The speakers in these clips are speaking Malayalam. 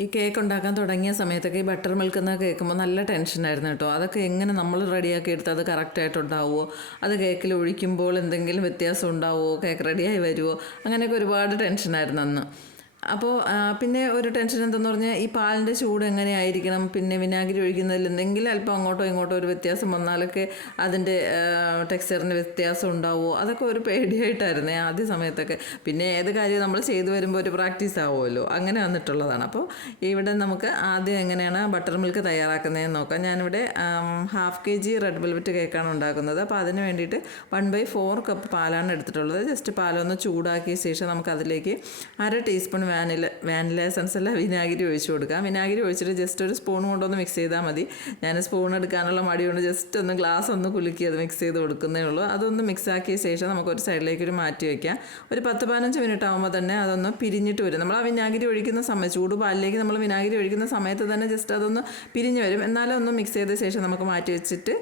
ഈ കേക്ക് ഉണ്ടാക്കാൻ തുടങ്ങിയ സമയത്തൊക്കെ ഈ ബട്ടർ മിൽക്ക് എന്ന് കേൾക്കുമ്പോൾ നല്ല ടെൻഷനായിരുന്നു കേട്ടോ. അതൊക്കെ എങ്ങനെ നമ്മൾ റെഡിയാക്കി എടുത്ത് അത് കറക്റ്റായിട്ട് ഉണ്ടാവുമോ അത് കേക്കിൽ ഒഴിക്കുമ്പോൾ എന്തെങ്കിലും വ്യത്യാസം ഉണ്ടാവുമോ കേക്ക് റെഡിയായി വരുമോ അങ്ങനെയൊക്കെ ഒരുപാട് ടെൻഷനായിരുന്നു അന്ന്. അപ്പോൾ പിന്നെ ഒരു ടെൻഷൻ എന്തെന്ന് പറഞ്ഞാൽ ഈ പാലിന്റെ ചൂട് എങ്ങനെയായിരിക്കണം? പിന്നെ വിനാഗിരി ഒഴിക്കുന്നതിൽ എന്തെങ്കിലും അല്പം അങ്ങോട്ടോ ഇങ്ങോട്ടോ ഒരു വ്യത്യാസം വന്നാലൊക്കെ അതിന്റെ ടെക്സ്ചറിന് വ്യത്യാസം ഉണ്ടാവുമോ അതൊക്കെ ഒരു പേടിയായിട്ടായിരുന്നേ ആദ്യ സമയത്തൊക്കെ. പിന്നെ ഏത് കാര്യം നമ്മൾ ചെയ്തു വരുമ്പോൾ ഒരു പ്രാക്ടീസ് ആവുമല്ലോ. അങ്ങനെ വന്നിട്ടുള്ളതാണ്. അപ്പോൾ ഇവിടെ നമുക്ക് ആദ്യം എങ്ങനെയാണ് ബട്ടർ മിൽക്ക് തയ്യാറാക്കുന്നതെന്ന് നോക്കാം. ഞാനിവിടെ half K G red velvet കേക്കാണ് ഉണ്ടാക്കുന്നത്. അപ്പോൾ അതിന് വേണ്ടിയിട്ട് വൺ ബൈ ഫോർ കപ്പ് പാലാണ് എടുത്തിട്ടുള്ളത്. ജസ്റ്റ് പാലൊന്ന് ചൂടാക്കിയ ശേഷം നമുക്കതിലേക്ക് അര ടീസ്പൂൺ വാനില വാനില എസൻസ് അല്ല വിനാഗിരി ഒഴിച്ചു കൊടുക്കാം. വിനാഗിരി ഒഴിച്ചിട്ട് ജസ്റ്റ് ഒരു സ്പൂൺ കൊണ്ടൊന്ന് മിക്സ് ചെയ്താൽ മതി. ഞാൻ സ്പൂൺ എടുക്കാനുള്ള മടി കൊണ്ട് ജസ്റ്റ് ഒന്ന് ഗ്ലാസ് ഒന്ന് കുലുക്കി അത് മിക്സ് ചെയ്ത് കൊടുക്കുന്നേ ഉള്ളൂ. അതൊന്ന് മിക്സ് ആക്കിയ ശേഷം നമുക്ക് ഒരു സൈഡിലേക്ക് ഒരു മാറ്റി വയ്ക്കാം ഒരു പത്ത് പതിനഞ്ച് മിനിറ്റ് ആകുമ്പോൾ തന്നെ അതൊന്ന് പിരിഞ്ഞിട്ട് വരും. നമ്മൾ ആ വിനാഗിരി ഒഴിക്കുന്ന സമയം ചൂട് പാലിലേക്ക് നമ്മൾ വിനാഗിരി ഒഴിക്കുന്ന സമയത്ത് തന്നെ ജസ്റ്റ് അതൊന്ന് പിരിഞ്ഞ് വരും. എന്നാലും ഒന്ന് മിക്സ് ചെയ്ത ശേഷം നമുക്ക് മാറ്റി വെച്ചിട്ട്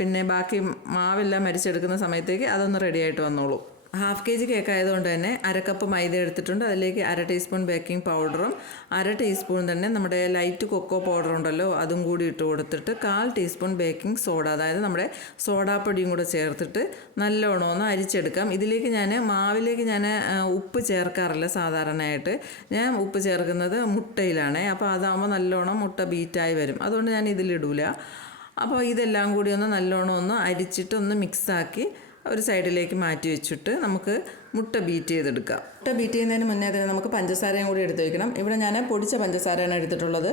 പിന്നെ ബാക്കി മാവെല്ലാം മരിച്ചെടുക്കുന്ന സമയത്തേക്ക് അതൊന്ന് റെഡി ആയിട്ട് വന്നോളൂ. ഹാഫ് കെ ജി കേക്ക് ആയതുകൊണ്ട് തന്നെ അര കപ്പ് മൈദ എടുത്തിട്ടുണ്ട്. അതിലേക്ക് അര ടീസ്പൂൺ ബേക്കിംഗ് പൗഡറും അര ടീസ്പൂൺ തന്നെ നമ്മുടെ ലൈറ്റ് കൊക്കോ പൗഡർ ഉണ്ടല്ലോ അതും കൂടി ഇട്ട് കൊടുത്തിട്ട് കാൽ ടീസ്പൂൺ ബേക്കിംഗ് സോഡ അതായത് നമ്മുടെ സോഡാപ്പൊടിയും കൂടെ ചേർത്തിട്ട് നല്ലോണം ഒന്ന് അരിച്ചെടുക്കാം. ഇതിലേക്ക് ഞാൻ മാവിലേക്ക് ഞാൻ ഉപ്പ് ചേർക്കാറില്ല സാധാരണയായിട്ട്. ഞാൻ ഉപ്പ് ചേർക്കുന്നത് മുട്ടയിലാണ്. അപ്പോൾ അതാകുമ്പോൾ നല്ലോണം മുട്ട ബീറ്റായി വരും. അതുകൊണ്ട് ഞാൻ ഇതിലിടൂല. അപ്പോൾ ഇതെല്ലാം കൂടി ഒന്ന് നല്ലോണം ഒന്ന് അരിച്ചിട്ട് ഒന്ന് മിക്സാക്കി ഒരു സൈഡിലേക്ക് മാറ്റി വെച്ചിട്ട് നമുക്ക് മുട്ട ബീറ്റ് ചെയ്തെടുക്കാം. മുട്ട ബീറ്റ് ചെയ്യുന്നതിന് മുന്നേ തന്നെ നമുക്ക് പഞ്ചസാരയും കൂടി എടുത്ത് വയ്ക്കണം ഇവിടെ ഞാൻ പൊടിച്ച പഞ്ചസാരയാണ് എടുത്തിട്ടുള്ളത്.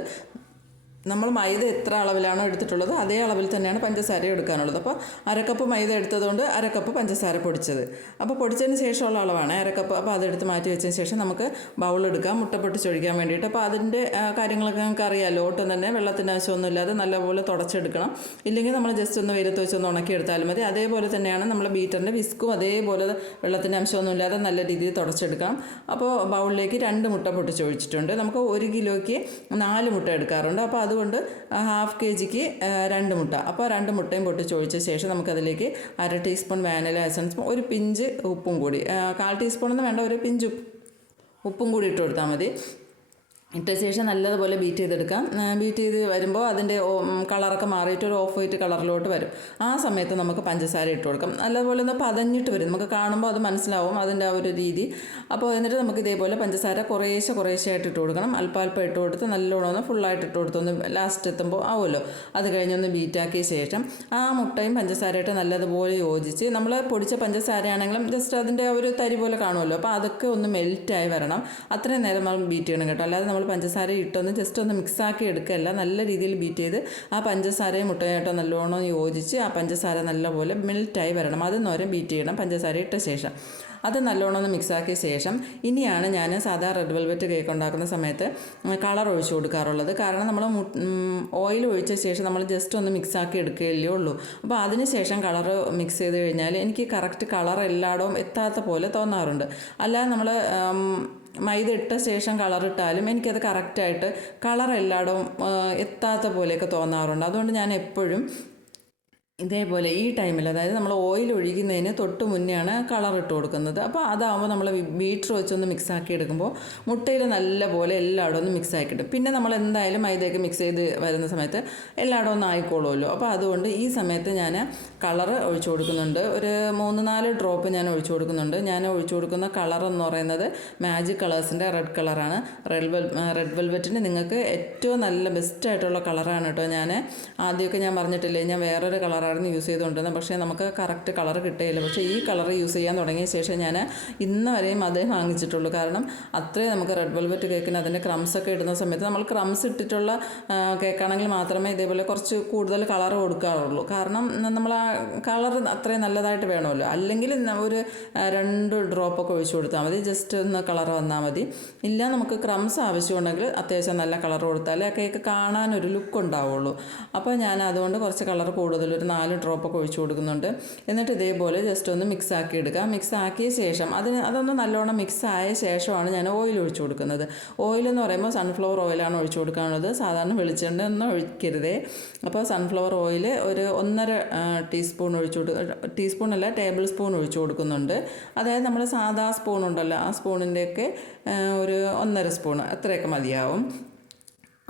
നമ്മൾ മൈദ എത്ര അളവിലാണോ എടുത്തിട്ടുള്ളത് അതേ അളവിൽ തന്നെയാണ് പഞ്ചസാര എടുക്കാനുള്ളത്. അപ്പോൾ അരക്കപ്പ് മൈദ എടുത്തതുകൊണ്ട് അരക്കപ്പ് പഞ്ചസാര പൊടിച്ചത്. അപ്പോൾ പൊടിച്ചതിന് ശേഷമുള്ള അളവാണ്. അരക്കപ്പ് അപ്പോൾ അതെടുത്ത് മാറ്റി വെച്ചതിന് ശേഷം നമുക്ക് ബൗളെടുക്കാം മുട്ട പൊട്ടിച്ചൊഴിക്കാൻ വേണ്ടിയിട്ട്. അപ്പോൾ അതിന്റെ കാര്യങ്ങളൊക്കെ നമുക്ക് അറിയാമല്ലോ ഒട്ടും തന്നെ വെള്ളത്തിന്റെ ആവശ്യമൊന്നും ഇല്ലാതെ നല്ലപോലെ തുടച്ചെടുക്കണം. ഇല്ലെങ്കിൽ നമ്മൾ ജസ്റ്റ് ഒന്ന് വെയിലത്ത് വെച്ചൊന്ന് ഉണക്കിയെടുത്താലും മതി. അതേപോലെ തന്നെയാണ് നമ്മൾ ബീറ്ററിന്റെ വിസ്കും അതേപോലെ വെള്ളത്തിന്റെ അംശമൊന്നും ഇല്ലാതെ നല്ല രീതിയിൽ തുടച്ചെടുക്കാം. അപ്പോൾ ബൗളിലേക്ക് രണ്ട് മുട്ട പൊട്ടിച്ചൊഴിച്ചിട്ടുണ്ട് നമുക്ക് ഒരു കിലോയ്ക്ക് നാല് മുട്ട എടുക്കാറുണ്ട്. അപ്പോൾ അതുകൊണ്ട് ഹാഫ് കെ ജിക്ക് രണ്ട് മുട്ട. അപ്പോൾ രണ്ട് മുട്ടയും പൊട്ടിച്ചൊഴിച്ച ശേഷം നമുക്കതിലേക്ക് അര ടീസ്പൂൺ വാനില എസൻസ് ഒരു പിഞ്ച് ഉപ്പും കൂടി. കാൽ ടീസ്പൂൺ എന്ന് വേണ്ട ഒരു പിഞ്ച് ഉപ്പും കൂടി ഇട്ട് കൊടുത്താൽ മതി. ഇട്ട ശേഷം നല്ലതുപോലെ ബീറ്റ് ചെയ്തെടുക്കാം. ബീറ്റ് ചെയ്ത് വരുമ്പോൾ അതിന്റെ കളറൊക്കെ മാറിയിട്ട് ഒരു ഓഫ് വൈറ്റ് കളറിലോട്ട് വരും. ആ സമയത്ത് നമുക്ക് പഞ്ചസാര ഇട്ട് കൊടുക്കാം. നല്ലതുപോലെ ഒന്ന് പതഞ്ഞിട്ട് വരും. നമുക്ക് കാണുമ്പോൾ അത് മനസ്സിലാവും അതിന്റെ ആ ഒരു രീതി. അപ്പോൾ എന്നിട്ട് നമുക്ക് ഇതേപോലെ പഞ്ചസാര കുറേശ്ശെ കുറേശ്ശെ ആയിട്ട് ഇട്ട് കൊടുക്കണം. അല്പം അല്പം ഇട്ട് കൊടുത്ത് നല്ലോണം ഒന്ന് ഫുള്ളായിട്ട് ഇട്ട് കൊടുത്ത് ഒന്ന് ലാസ്റ്റ് എത്തുമ്പോൾ ആവുമല്ലോ. അത് കഴിഞ്ഞൊന്ന് ബീറ്റാക്കിയ ശേഷം ആ മുട്ടയും പഞ്ചസാരയായിട്ട് നല്ലതുപോലെ യോജിച്ച് നമ്മൾ പൊടിച്ച പഞ്ചസാരയാണെങ്കിലും ജസ്റ്റ് അതിന്റെ ഒരു തരി പോലെ കാണുമല്ലോ. അപ്പോൾ അതൊക്കെ ഒന്ന് മെൽറ്റായി വരണം. അത്രയും നേരം നമ്മൾ ബീറ്റ് ചെയ്യണം കേട്ടോ. അല്ലാതെ നമ്മൾ പഞ്ചസാര ഇട്ടൊന്ന് ജസ്റ്റ് ഒന്ന് മിക്സാക്കി എടുക്കുകയല്ല നല്ല രീതിയിൽ ബീറ്റ് ചെയ്ത് ആ പഞ്ചസാരയും മുട്ടയായിട്ടോ നല്ലോണം യോജിച്ച് ആ പഞ്ചസാര നല്ലപോലെ മെൽറ്റായി വരണം. അത് നേരം ബീറ്റ് ചെയ്യണം. പഞ്ചസാര ഇട്ട ശേഷം. അത് നല്ലോണം ഒന്ന് മിക്സാക്കിയ ശേഷം ഇനിയാണ് ഞാൻ സാധാ റെഡ് വെൽവെറ്റ് കേക്ക് ഉണ്ടാക്കുന്ന സമയത്ത് കളർ ഒഴിച്ചു കൊടുക്കാറുള്ളത്. കാരണം നമ്മൾ ഓയിൽ ഒഴിച്ച ശേഷം നമ്മൾ ജസ്റ്റ് ഒന്ന് മിക്സാക്കി എടുക്കുകയല്ലേ ഉള്ളൂ. അപ്പോൾ അതിന് ശേഷം കളർ മിക്സ് ചെയ്ത് കഴിഞ്ഞാൽ എനിക്ക് കറക്റ്റ് കളർ എല്ലായിടവും എത്താത്ത പോലെ തോന്നാറുണ്ട്. അല്ലാതെ നമ്മൾ മൈദ ഇട്ട ശേഷം കളറിട്ടാലും എനിക്കത് കറക്റ്റായിട്ട് കളർ എല്ലായിടവും എത്താത്ത പോലെയൊക്കെ തോന്നാറുണ്ട്. അതുകൊണ്ട് ഞാൻ എപ്പോഴും ഇതേപോലെ ഈ ടൈമിൽ അതായത് നമ്മൾ ഓയിൽ ഒഴിക്കുന്നതിന് തൊട്ട് മുന്നെയാണ് കളർ ഇട്ട് കൊടുക്കുന്നത്. അപ്പോൾ അതാകുമ്പോൾ നമ്മൾ ബീറ്റർ വെച്ചൊന്ന് മിക്സ് ആക്കി എടുക്കുമ്പോൾ മുട്ടയിൽ നല്ലപോലെ എല്ലായിടവും ഒന്ന് മിക്സ് ആക്കി കിട്ടും പിന്നെ നമ്മൾ എന്തായാലും മൈദയൊക്കെ മിക്സ് ചെയ്ത് വരുന്ന സമയത്ത് എല്ലായിടവും ഒന്ന് ആയിക്കോളുമല്ലോ. അപ്പോൾ അതുകൊണ്ട് ഈ സമയത്ത് ഞാൻ കളർ ഒഴിച്ചു കൊടുക്കുന്നുണ്ട്. ഒരു മൂന്ന് നാല് ഡ്രോപ്പ് ഞാൻ ഒഴിച്ചു കൊടുക്കുന്നുണ്ട്. ഞാൻ ഒഴിച്ചു കൊടുക്കുന്ന കളർ എന്ന് പറയുന്നത് മാജിക് കളേഴ്സിന്റെ റെഡ് കളറാണ് റെഡ് വെൽ റെഡ് വെൽവെറ്റിന് നിങ്ങൾക്ക് ഏറ്റവും നല്ല ബെസ്റ്റ് ആയിട്ടുള്ള കളറാണ് കേട്ടോ. ഞാൻ ആദ്യമൊക്കെ ഞാൻ പറഞ്ഞിട്ടില്ലേ ഞാൻ വേറൊരു കളറായിരുന്നു യൂസ് ചെയ്തുകൊണ്ടിരുന്നത് പക്ഷേ നമുക്ക് കറക്റ്റ് കളർ കിട്ടുകയില്ല പക്ഷേ ഈ കളർ യൂസ് ചെയ്യാൻ തുടങ്ങിയ ശേഷം ഞാൻ ഇന്ന് വരെയും അതേ വാങ്ങിച്ചിട്ടുള്ളൂ. കാരണം അത്രയും നമുക്ക് റെഡ് വെൽവെറ്റ് കേക്കിന് അതിന്റെ ക്രംസ് ഒക്കെ ഇടുന്ന സമയത്ത് നമ്മൾ ക്രംസ് ഇട്ടിട്ടുള്ള കേക്കാണെങ്കിൽ മാത്രമേ ഇതേപോലെ കുറച്ച് കൂടുതൽ കളർ കൊടുക്കാറുള്ളൂ. കാരണം നമ്മൾ ആ കളർ അത്രയും നല്ലതായിട്ട് വേണമല്ലോ. അല്ലെങ്കിൽ ഒരു രണ്ട് ഡ്രോപ്പൊക്കെ ഒഴിച്ചു കൊടുത്താൽ മതി. ജസ്റ്റ് ഒന്ന് കളർ വന്നാൽ മതി. ഇല്ല നമുക്ക് ക്രംസ് ആവശ്യമുണ്ടെങ്കിൽ അത്യാവശ്യം നല്ല കളർ കൊടുത്താലേ കേക്ക് കാണാനൊരു ലുക്ക് ഉണ്ടാവുള്ളൂ. അപ്പോൾ ഞാൻ അതുകൊണ്ട് കുറച്ച് കളർ കൂടുതൽ ഒരു നാല് ഡ്രോപ്പൊക്കെ ഒഴിച്ചു കൊടുക്കുന്നുണ്ട്. എന്നിട്ട് ഇതേപോലെ ജസ്റ്റ് ഒന്ന് മിക്സ് ആക്കി എടുക്കുക. മിക്സ് ആക്കിയ ശേഷം അതിന് അതൊന്ന് നല്ലോണം മിക്സ് ആയ ശേഷമാണ് ഞാൻ ഓയിൽ ഒഴിച്ചു കൊടുക്കുന്നത്. ഓയിൽ എന്ന് പറയുമ്പോൾ സൺഫ്ലവർ ഓയിലാണ് ഒഴിച്ചു കൊടുക്കാനുള്ളത്. സാധാരണ വെളിച്ചെണ്ണ ഒന്നും ഒഴിക്കരുതേ. അപ്പോൾ സൺഫ്ലവർ ഓയിൽ ഒരു ഒന്നര ടീസ്പൂൺ ഒഴിച്ചു കൊടുക്കുക ടീസ്പൂൺ അല്ല ടേബിൾ സ്പൂൺ ഒഴിച്ചു കൊടുക്കുന്നുണ്ട്. അതായത് നമ്മൾ സാധാ സ്പൂൺ ഉണ്ടല്ലോ ആ സ്പൂണിന്റെയൊക്കെ ഒരു ഒന്നര സ്പൂൺ അത്രയൊക്കെ മതിയാവും.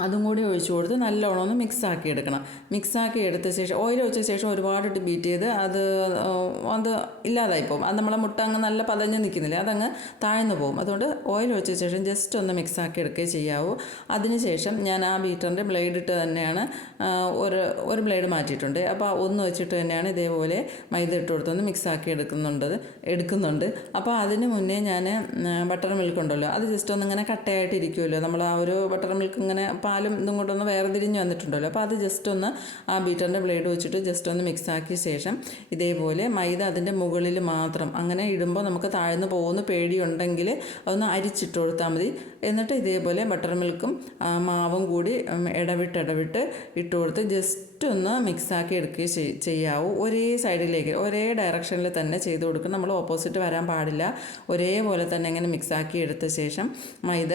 അതും കൂടി ഒഴിച്ചു കൊടുത്ത് നല്ലോണം ഒന്ന് മിക്സാക്കി എടുക്കണം. മിക്സാക്കി എടുത്ത ശേഷം ഓയിൽ ഒഴിച്ച ശേഷം ഒരുപാട് ഇട്ട് ബീറ്റ് ചെയ്ത് അത് അത് ഇല്ലാതായി പോകും. അത് നമ്മളെ മുട്ട അങ്ങ് നല്ല പതഞ്ഞ് നിൽക്കുന്നില്ല അതങ്ങ് താഴ്ന്നു പോകും. അതുകൊണ്ട് ഓയിൽ ഒഴിച്ച ശേഷം ജസ്റ്റ് ഒന്ന് മിക്സാക്കി എടുക്കുകയും ചെയ്യാവൂ. അതിനുശേഷം ഞാൻ ആ ബീറ്ററിന്റെ ബ്ലേഡ് ഇട്ട് തന്നെയാണ് ഒരു ഒരു ബ്ലേഡ് മാറ്റിയിട്ടുണ്ട്. അപ്പോൾ ഒന്ന് വെച്ചിട്ട് തന്നെയാണ് ഇതേപോലെ മൈദ ഇട്ട് കൊടുത്തൊന്ന് മിക്സാക്കി എടുക്കുന്നുണ്ട് എടുക്കുന്നുണ്ട്. അപ്പോൾ അതിന് മുന്നേ ഞാൻ ബട്ടർ മിൽക്ക് ഉണ്ടല്ലോ അത് ജസ്റ്റ് ഒന്ന് ഇങ്ങനെ കട്ടയായിട്ട് ഇരിക്കുമല്ലോ നമ്മൾ ആ ഒരു ബട്ടർ മിൽക്ക് ഇങ്ങനെ പാലും ഇതും കൊണ്ടൊന്ന് വേർതിരിഞ്ഞ് വന്നിട്ടുണ്ടല്ലോ. അപ്പോൾ അത് ജസ്റ്റ് ഒന്ന് ആ ബീറ്ററിന്റെ ബ്ലേഡ് വെച്ചിട്ട് ജസ്റ്റ് ഒന്ന് മിക്സ് ആക്കിയ ശേഷം ഇതേപോലെ മൈദ അതിന്റെ മുകളിൽ മാത്രം അങ്ങനെ ഇടുമ്പോൾ നമുക്ക് താഴ്ന്നു പോകുന്ന പേടിയുണ്ടെങ്കിൽ അതൊന്ന് അരിച്ചിട്ട് കൊടുത്താൽ മതി. എന്നിട്ട് ഇതേപോലെ ബട്ടർ മിൽക്കും മാവും കൂടി ഇടവിട്ട് ഇടവിട്ട് ഇട്ട് കൊടുത്ത് ജസ്റ്റ് ഒന്ന് മിക്സാക്കി എടുക്കുകയും ചെയ്- ചെയ്യാവൂ. ഒരേ സൈഡിലേക്ക് ഒരേ ഡയറക്ഷനിൽ തന്നെ ചെയ്ത് കൊടുക്കും. നമ്മൾ ഓപ്പോസിറ്റ് വരാൻ പാടില്ല. ഒരേപോലെ തന്നെ ഇങ്ങനെ മിക്സാക്കി എടുത്ത ശേഷം മൈദ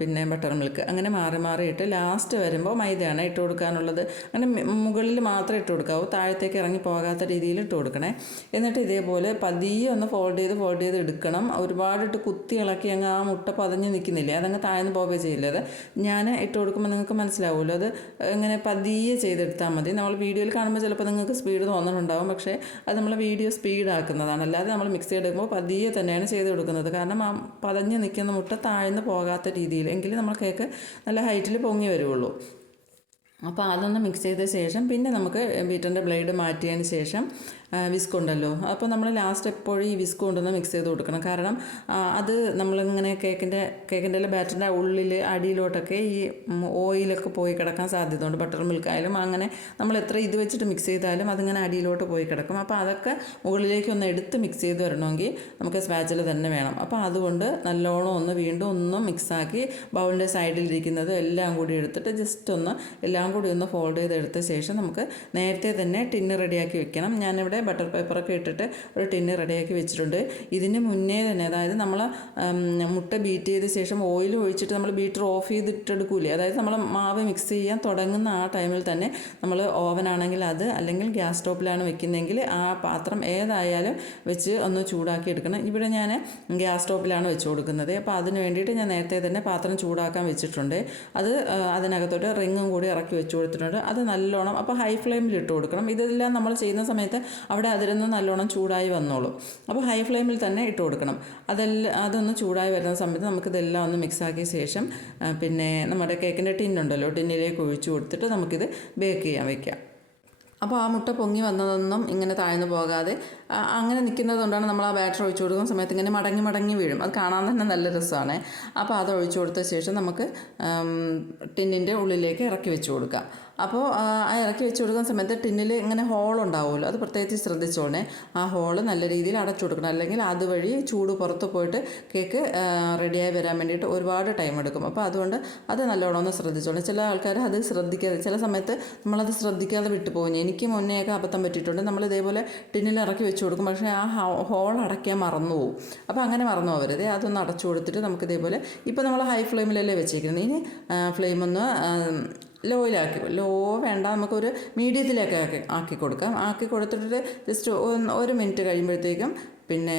പിന്നെ ബട്ടർ മിൽക്ക് അങ്ങനെ മാറി മാറി ഇട്ട് ലാസ്റ്റ് വരുമ്പോൾ മൈദയാണ് ഇട്ട് കൊടുക്കാനുള്ളത്. അങ്ങനെ മുകളിൽ മാത്രം ഇട്ട് കൊടുക്കാവൂ. താഴത്തേക്ക് ഇറങ്ങി പോകാത്ത രീതിയിൽ ഇട്ട് കൊടുക്കണേ. എന്നിട്ട് ഇതേപോലെ പതിയെ ഒന്ന് ഫോൾഡ് ചെയ്ത് ഫോൾഡ് ചെയ്ത് എടുക്കണം. ഒരുപാടിട്ട് കുത്തി ഇളക്കി അങ്ങ് ആ മുട്ട പതഞ്ഞ് നിൽക്കുന്നില്ലേ? അതങ്ങ് താഴ്ന്നു പോവുകയോ ചെയ്യില്ല? അത് ഞാൻ ഇട്ട് കൊടുക്കുമ്പോൾ നിങ്ങൾക്ക് മനസ്സിലാവുമല്ലോ. അത് ഇങ്ങനെ പതിയെ ചെയ്തെടുത്താൽ മതി. നമ്മൾ വീഡിയോയിൽ കാണുമ്പോൾ ചിലപ്പോൾ നിങ്ങൾക്ക് സ്പീഡ് തോന്നുന്നുണ്ടാവും പക്ഷേ അത് നമ്മൾ വീഡിയോ സ്പീഡാക്കുന്നതാണ് അല്ലാതെ നമ്മൾ മിക്സ് ചെയ്തെടുക്കുമ്പോൾ പതിയെ തന്നെയാണ് ചെയ്ത് കൊടുക്കുന്നത്. കാരണം ആ പതഞ്ഞ് നിൽക്കുന്ന മുട്ട താഴ്ന്നു പോകാത്ത രീതിയിൽ എങ്കിൽ നമ്മൾ കേക്ക് നല്ല ഹൈറ്റിൽ പൊങ്ങി വരുള്ളൂ അപ്പോൾ അതൊന്ന് മിക്സ് ചെയ്ത ശേഷം പിന്നെ നമുക്ക് ബീറ്ററിന്റെ ബ്ലേഡ് മാറ്റിയതിന് ശേഷം വിസ്ക് ഉണ്ടല്ലോ. അപ്പോൾ നമ്മൾ ലാസ്റ്റ് എപ്പോഴും ഈ വിസ്ക് കൊണ്ടുവന്ന് മിക്സ് ചെയ്ത് കൊടുക്കണം. കാരണം അത് നമ്മളിങ്ങനെ കേക്കിന്റെ കേക്കിന്റെ ബാറ്ററിന്റെ ഉള്ളിൽ അടിയിലോട്ടൊക്കെ ഈ ഓയിലൊക്കെ പോയി കിടക്കാൻ സാധ്യതയുണ്ട്. ബട്ടർ മിൽക്ക് ആയാലും അങ്ങനെ നമ്മൾ എത്ര ഇത് വെച്ചിട്ട് മിക്സ് ചെയ്താലും അതിങ്ങനെ അടിയിലോട്ട് പോയി കിടക്കും. അപ്പോൾ അതൊക്കെ മുകളിലേക്ക് ഒന്ന് എടുത്ത് മിക്സ് ചെയ്ത് വരണമെങ്കിൽ നമുക്ക് സ്പാച്ചിൽ തന്നെ വേണം. അപ്പോൾ അതുകൊണ്ട് നല്ലോണം ഒന്ന് വീണ്ടും ഒന്ന് മിക്സാക്കി ബൗളിന്റെ സൈഡിലിരിക്കുന്നത് എല്ലാം കൂടി എടുത്തിട്ട് ജസ്റ്റ് ഒന്ന് എല്ലാം കൂടി ഒന്ന് ഫോൾഡ് ചെയ്ത് എടുത്ത ശേഷം നമുക്ക് നേരത്തെ തന്നെ ടിന്ന് റെഡിയാക്കി വെക്കണം. ഞാനിവിടെ ബട്ടർ പേപ്പറൊക്കെ ഇട്ടിട്ട് ഒരു ടിന്ന് റെഡിയാക്കി വെച്ചിട്ടുണ്ട്. ഇതിന് മുന്നേ തന്നെ അതായത് നമ്മൾ മുട്ട ബീറ്റ് ചെയ്ത ശേഷം ഓയിൽ ഒഴിച്ചിട്ട് നമ്മൾ ബീറ്റർ ഓഫ് ചെയ്തിട്ടെടുക്കൂലേ അതായത് നമ്മൾ മാവ് മിക്സ് ചെയ്യാൻ തുടങ്ങുന്ന ആ ടൈമിൽ തന്നെ നമ്മൾ ഓവനാണെങ്കിൽ അത് അല്ലെങ്കിൽ ഗ്യാസ് സ്റ്റോപ്പിലാണ് വെക്കുന്നതെങ്കിൽ ആ പാത്രം ഏതായാലും വെച്ച് ഒന്ന് ചൂടാക്കി എടുക്കണം. ഇവിടെ ഞാൻ ഗ്യാസ് സ്റ്റോപ്പിലാണ് വെച്ച് കൊടുക്കുന്നത്. അപ്പോൾ അതിന് വേണ്ടിയിട്ട് ഞാൻ നേരത്തെ തന്നെ പാത്രം ചൂടാക്കാൻ വെച്ചിട്ടുണ്ട്. അത് അതിനകത്തോട്ട് റിങ്ങും കൂടി ഇറക്കി വെച്ച് കൊടുത്തിട്ടുണ്ട്. അത് നല്ലോണം അപ്പോൾ ഹൈ ഫ്ലെയിമിൽ ഇട്ട് കൊടുക്കണം. ഇതെല്ലാം നമ്മൾ ചെയ്യുന്ന സമയത്ത് അവിടെ അതിരുന്ന് നല്ലോണം ചൂടായി വന്നോളും. അപ്പോൾ ഹൈ ഫ്ലെയിമിൽ തന്നെ ഇട്ട് കൊടുക്കണം. അതെല്ലാം അതൊന്ന് ചൂടായി വരുന്ന സമയത്ത് നമുക്കിതെല്ലാം ഒന്ന് മിക്സാക്കിയ ശേഷം പിന്നെ നമ്മുടെ കേക്കിന്റെ ടിന്നുണ്ടല്ലോ ടിന്നിലേക്ക് ഒഴിച്ചു കൊടുത്തിട്ട് നമുക്കിത് ബേക്ക് ചെയ്യാൻ വയ്ക്കാം അപ്പോൾ ആ മുട്ട പൊങ്ങി വന്നതൊന്നും ഇങ്ങനെ താഴ്ന്നു പോകാതെ അങ്ങനെ നിൽക്കുന്നതുകൊണ്ടാണ് നമ്മൾ ആ ബാറ്റർ ഒഴിച്ചു കൊടുക്കുന്ന സമയത്ത് ഇങ്ങനെ മടങ്ങി മടങ്ങി വീഴും. അത് കാണാൻ തന്നെ നല്ല രസമാണ്. അപ്പോൾ അത് ഒഴിച്ചു കൊടുത്ത ശേഷം നമുക്ക് ടിന്നിന്റെ ഉള്ളിലേക്ക് ഇറക്കി വെച്ച് കൊടുക്കാം. അപ്പോൾ ആ ഇറക്കി വെച്ച് കൊടുക്കുന്ന സമയത്ത് ടിന്നിൽ ഇങ്ങനെ ഹോൾ ഉണ്ടാവുമല്ലോ അത് പ്രത്യേകിച്ച് ശ്രദ്ധിച്ചോണേ. ആ ഹോൾ നല്ല രീതിയിൽ അടച്ചു കൊടുക്കണം. അല്ലെങ്കിൽ അതുവഴി ചൂട് പുറത്ത് പോയിട്ട് കേക്ക് റെഡിയായി വരാൻ വേണ്ടിയിട്ട് ഒരുപാട് ടൈം എടുക്കും. അപ്പോൾ അതുകൊണ്ട് അത് നല്ലോണം ഒന്ന് ചില ആൾക്കാർ അത് ശ്രദ്ധിക്കാതെ ചില സമയത്ത് നമ്മളത് ശ്രദ്ധിക്കാതെ വിട്ടു പോകും എനിക്ക് മുന്നേയൊക്കെ അബദ്ധം പറ്റിയിട്ടുണ്ട്. നമ്മൾ ഇതേപോലെ ടിന്നിൽ ഇറക്കി വെച്ച് കൊടുക്കും. പക്ഷേ ആ ഹോൾ അടയ്ക്കാൻ മറന്നു പോകും അപ്പോൾ അങ്ങനെ മറന്നു പോകരുത് അതൊന്ന് അടച്ചു കൊടുത്തിട്ട് നമുക്ക് ഇതേപോലെ ഇപ്പോൾ നമ്മൾ ഹൈ ഫ്ലെയിമിലല്ലേ വെച്ചേക്കുന്നത്. ഇനി ഫ്ലെയിം ഒന്ന് ലോയിലാക്കി ലോ വേണ്ട നമുക്കൊരു മീഡിയത്തിലേക്ക് ആക്കി ആക്കി കൊടുക്കാം. ആക്കി കൊടുത്തിട്ട് ജസ്റ്റ് ഒരു മിനിറ്റ് കഴിയുമ്പോഴത്തേക്കും പിന്നെ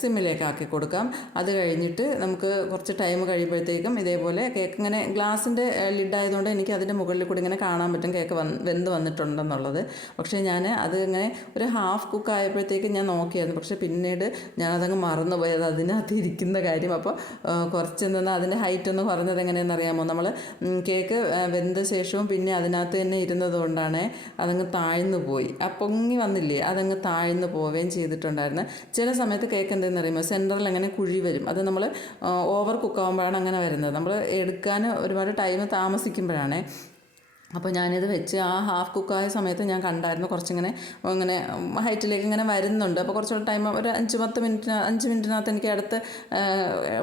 സിമ്മിലേക്ക് ആക്കി കൊടുക്കാം. അത് കഴിഞ്ഞിട്ട് നമുക്ക് കുറച്ച് ടൈം കഴിയുമ്പോഴത്തേക്കും ഇതേപോലെ കേക്ക് ഇങ്ങനെ ഗ്ലാസിന്റെ ലിഡായതുകൊണ്ട് എനിക്ക് അതിന്റെ മുകളിൽ കൂടി ഇങ്ങനെ കാണാൻ പറ്റും കേക്ക് വന്ന് വെന്ത് വന്നിട്ടുണ്ടെന്നുള്ളത്. പക്ഷേ ഞാൻ അത് ഇങ്ങനെ ഒരു ഹാഫ് കുക്ക് ആയപ്പോഴത്തേക്കും ഞാൻ നോക്കിയായിരുന്നു. പക്ഷേ പിന്നീട് ഞാനതങ്ങ് മറന്നു പോയത് അതിനകത്ത് ഇരിക്കുന്ന കാര്യം. അപ്പോൾ കുറച്ച് നിന്ന് അതിന്റെ ഹൈറ്റ് ഒന്ന് കുറഞ്ഞത് എങ്ങനെയാണെന്ന് അറിയാമോ? നമ്മൾ കേക്ക് വെന്ത ശേഷവും പിന്നെ അതിനകത്ത് തന്നെ ഇരുന്നത് കൊണ്ടാണ് അതങ്ങ് താഴ്ന്നു പോയി. ആ പൊങ്ങി വന്നില്ലേ? അതങ്ങ് താഴ്ന്നു പോവുകയും ചെയ്തിട്ടുണ്ടായിരുന്നു. ചില സമയത്ത് കേക്ക് എന്തെന്ന് അറിയുമ്പോൾ സെന്ററിൽ അങ്ങനെ കുഴി വരും. അത് നമ്മൾ ഓവർ കുക്ക് ആകുമ്പോഴാണ് അങ്ങനെ വരുന്നത്. നമ്മൾ എടുക്കാൻ ഒരുപാട് ടൈം താമസിക്കുമ്പോഴാണ് അപ്പോൾ ഞാനിത് വെച്ച് ആ ഹാഫ് കുക്കായ സമയത്ത് ഞാൻ കണ്ടായിരുന്നു. കുറച്ചിങ്ങനെ ഇങ്ങനെ ഹൈറ്റിലേക്ക് ഇങ്ങനെ വരുന്നുണ്ട്. അപ്പോൾ കുറച്ചുകൂടെ ടൈം ഒരു അഞ്ച് പത്ത് മിനിറ്റിന് അഞ്ച് മിനിറ്റിനകത്ത് എനിക്ക് അടുത്ത്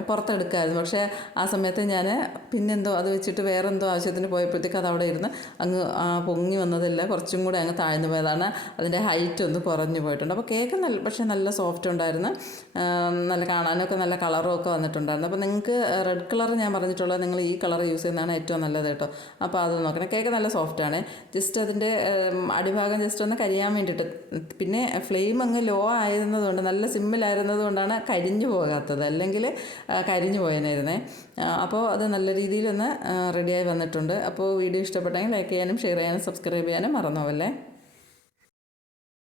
പുറത്തെടുക്കായിരുന്നു. പക്ഷേ ആ സമയത്ത് ഞാൻ പിന്നെന്തോ അത് വെച്ചിട്ട് വേറെ എന്തോ ആവശ്യത്തിന് പോയപ്പോഴത്തേക്ക് അത് അവിടെ ഇരുന്ന് അങ്ങ് പൊങ്ങി വന്നതല്ല. കുറച്ചും കൂടെ അങ്ങ് താഴ്ന്നു പോയതാണ്. അതിന്റെ ഹൈറ്റ് ഒന്ന് കുറഞ്ഞു പോയിട്ടുണ്ട്. അപ്പോൾ കേക്ക് നല്ല പക്ഷേ നല്ല സോഫ്റ്റ് ഉണ്ടായിരുന്നു. നല്ല കാണാനൊക്കെ നല്ല കളറും ഒക്കെ വന്നിട്ടുണ്ടായിരുന്നു. അപ്പോൾ നിങ്ങൾക്ക് റെഡ് കളർ ഞാൻ പറഞ്ഞിട്ടുള്ളത് നിങ്ങൾ ഈ കളർ യൂസ് ചെയ്യുന്നതാണ് ഏറ്റവും നല്ലത് കേട്ടോ. അപ്പോൾ അത് നോക്കണം. കേക്ക് നല്ല സോഫ്റ്റാണ് ജസ്റ്റ് അതിന്റെ അടിഭാഗം ജസ്റ്റ് ഒന്ന് കരിയാൻ വേണ്ടിയിട്ട്. പിന്നെ ഫ്ലെയിം അങ്ങ് ലോ ആയിരുന്നതുകൊണ്ട് നല്ല സിമ്മിലായിരുന്നത് കൊണ്ടാണ് കരിഞ്ഞു പോകാത്തത്. അല്ലെങ്കിൽ കരിഞ്ഞു പോയനായിരുന്നേ അപ്പോൾ അത് നല്ല രീതിയിലൊന്ന് റെഡിയായി വന്നിട്ടുണ്ട്. അപ്പോൾ വീഡിയോ ഇഷ്ടപ്പെട്ടെങ്കിൽ ലൈക്ക് ചെയ്യാനും ഷെയർ ചെയ്യാനും സബ്സ്ക്രൈബ് ചെയ്യാനും മറന്നു പോവല്ലേ